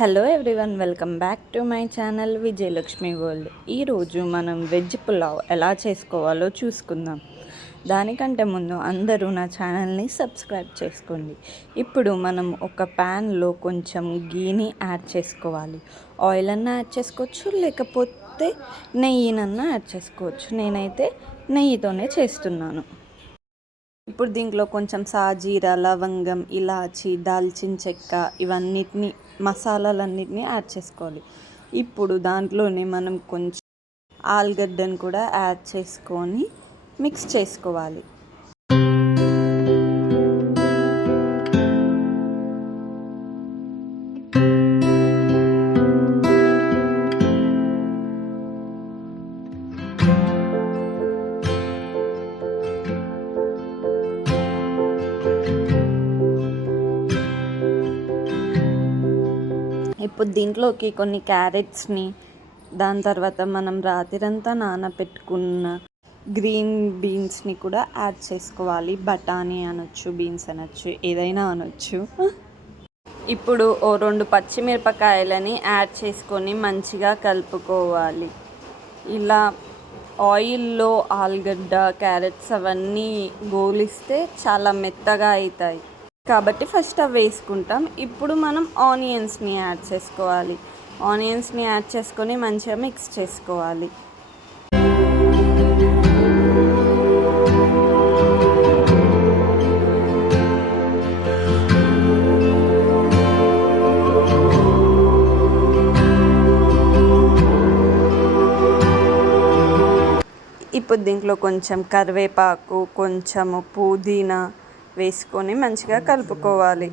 Hello everyone, welcome back to my channel Vijayalakshmi world. ఈరోజు మనం veg pulao ఎలా చేసుకోవాలో చూసుకుందాం. దానికంటే ముందు అందరూ నా ఛానల్ని సబ్స్క్రైబ్ చేసుకోండి. ఇప్పుడు మనం ఒక ప్యాన్లో కొంచెం గీని యాడ్ చేసుకోవాలి. ఆయిల్ అన్నా యాడ్ చేసుకోవచ్చు, లేకపోతే నెయ్యినన్నా యాడ్ చేసుకోవచ్చు. నేనైతే నెయ్యితోనే చేస్తున్నాను. ఇప్పుడు దీంట్లో కొంచెం సాజీరా, లవంగం, ఇలాచి, దాల్చిన చెక్క ఇవన్నిటిని మసాలాలన్నిటిని యాడ్ చేసుకోవాలి. ఇప్పుడు దాంట్లోనే మనం కొంచెం ఆలుగడ్డను కూడా యాడ్ చేసుకొని మిక్స్ చేసుకోవాలి. ఇప్పుడు దీంట్లోకి కొన్ని క్యారెట్స్ని, దాని తర్వాత మనం రాత్రంతా నానబెట్టుకున్న గ్రీన్ బీన్స్ని కూడా యాడ్ చేసుకోవాలి. బఠానీ అనొచ్చు, బీన్స్ అనొచ్చు, ఏదైనా అనొచ్చు. ఇప్పుడు ఓ 2 పచ్చిమిరపకాయలని యాడ్ చేసుకొని మంచిగా కలుపుకోవాలి. ఇలా ఆయిల్లో ఆలుగడ్డ, క్యారెట్స్ అవన్నీ గోలిస్తే చాలా మెత్తగా అవుతాయి కాబట్టి ఫస్ట్ అవి వేసుకుంటాం. ఇప్పుడు మనం ఆనియన్స్ని యాడ్ చేసుకోవాలి. ఆనియన్స్ని యాడ్ చేసుకొని మంచిగా మిక్స్ చేసుకోవాలి. ఇప్పుడు దీంట్లో కొంచెం కరివేపాకు, కొంచెము పుదీనా వేసుకొని మంచిగా కలుపుకోవాలి.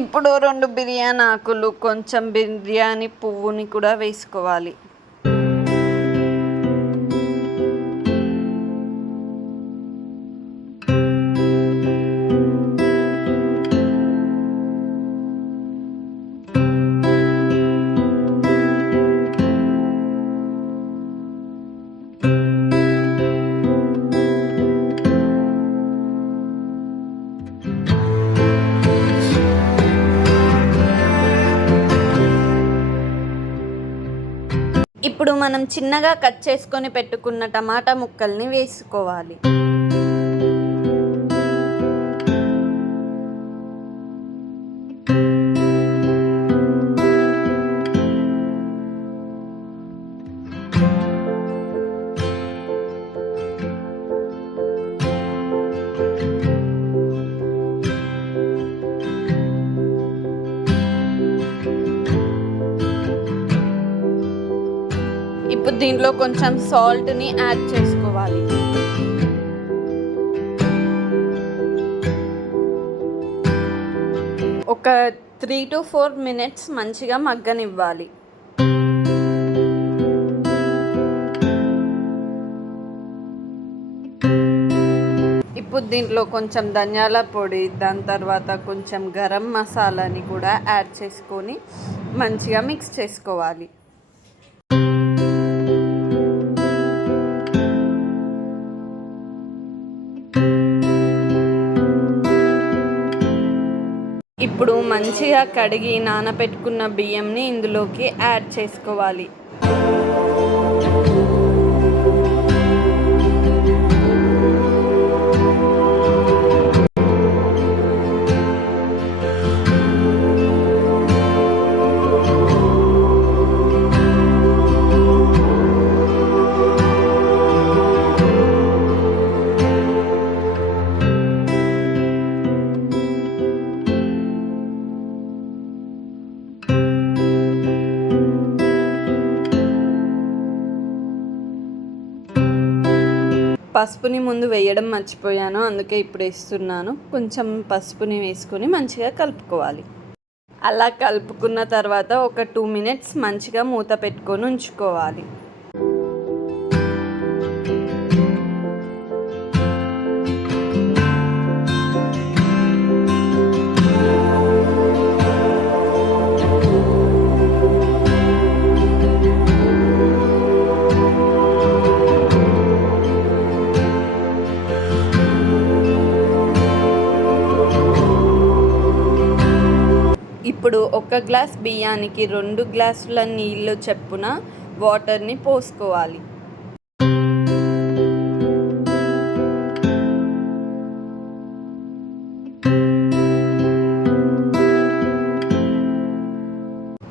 ఇప్పుడు 2 బిర్యానీ ఆకులు, కొంచెం బిర్యానీ పువ్వుని కూడా వేసుకోవాలి. ఇప్పుడు మనం చిన్నగా కట్ చేసుకొని పెట్టుకున్న టమాటా ముక్కల్ని వేసుకోవాలి. ఇప్పుడు దీంట్లో కొంచెం సాల్ట్ని యాడ్ చేసుకోవాలి. ఒక 3 to 4 minutes మంచిగా మగ్గనివ్వాలి. ఇప్పుడు దీంట్లో కొంచెం ధనియాల పొడి, దాని తర్వాత కొంచెం గరం మసాలాని కూడా యాడ్ చేసుకొని మంచిగా మిక్స్ చేసుకోవాలి. ఇప్పుడు మంచిగా కడిగి నానబెట్టుకున్న బియ్యంని ఇందులోకి యాడ్ చేసుకోవాలి. పసుపుని ముందు వేయడం మర్చిపోయాను, అందుకే ఇప్పుడు వేస్తున్నాను. కొంచెం పసుపుని వేసుకొని మంచిగా కలుపుకోవాలి. అలా కలుపుకున్న తర్వాత ఒక 2 minutes మంచిగా మూత పెట్టుకొని ఉంచుకోవాలి. ఇప్పుడు ఒక గ్లాస్ బియ్యానికి 2 గ్లాసుల నీళ్ళు చొప్పున వాటర్ని పోసుకోవాలి.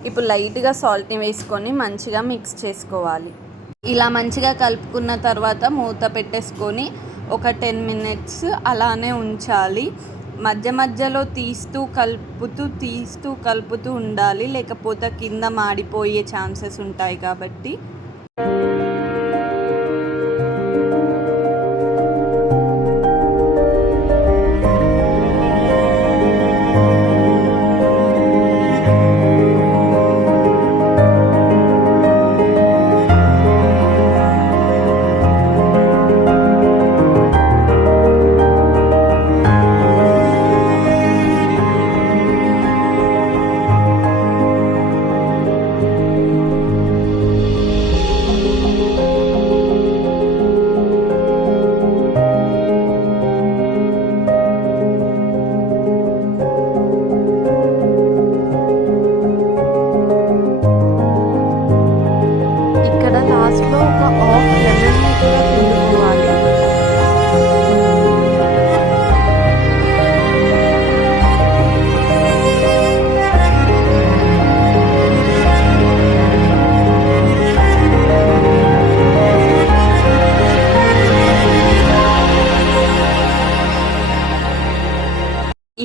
ఇప్పుడు లైట్గా సాల్ట్ని వేసుకొని మంచిగా మిక్స్ చేసుకోవాలి. ఇలా మంచిగా కలుపుకున్న తర్వాత మూత పెట్టేసుకొని ఒక 10 మినిట్స్ అలానే ఉంచాలి. మధ్య మధ్యలో తీస్తూ కలుపుతూ ఉండాలి, లేకపోతే కింద మాడిపోయే ఛాన్సెస్ ఉంటాయి కాబట్టి. లాస్ట్లో ఒక హాఫ్ లెమన్ని కూడా పిండుకోవాలి.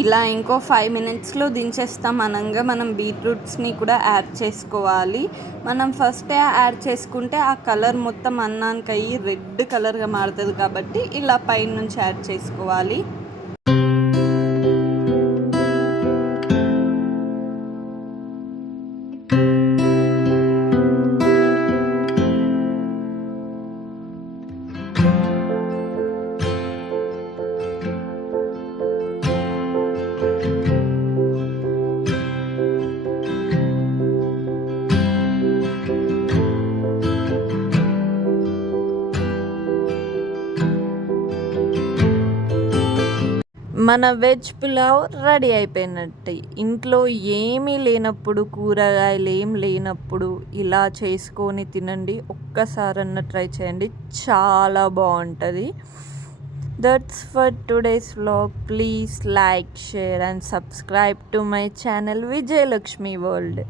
ఇలా ఇంకో 5 మినిట్స్లో దించేస్తాం అనంగా మనం బీట్రూట్స్ని కూడా యాడ్ చేసుకోవాలి. మనం ఫస్టే యాడ్ చేసుకుంటే ఆ కలర్ మొత్తం అన్నానికి అయ్యి రెడ్ కలర్గా మారుతుంది కాబట్టి ఇలా పైన నుంచి యాడ్ చేసుకోవాలి. మన వెజ్ పులావ్ రెడీ అయిపోయినట్టే. ఇంట్లో ఏమీ లేనప్పుడు, కూరగాయలు ఏం లేనప్పుడు ఇలా చేసుకొని తినండి. ఒక్కసారన్నా ట్రై చేయండి, చాలా బాగుంటుంది. That's for today's vlog. Please like, share and subscribe to my channel Vijayalakshmi world.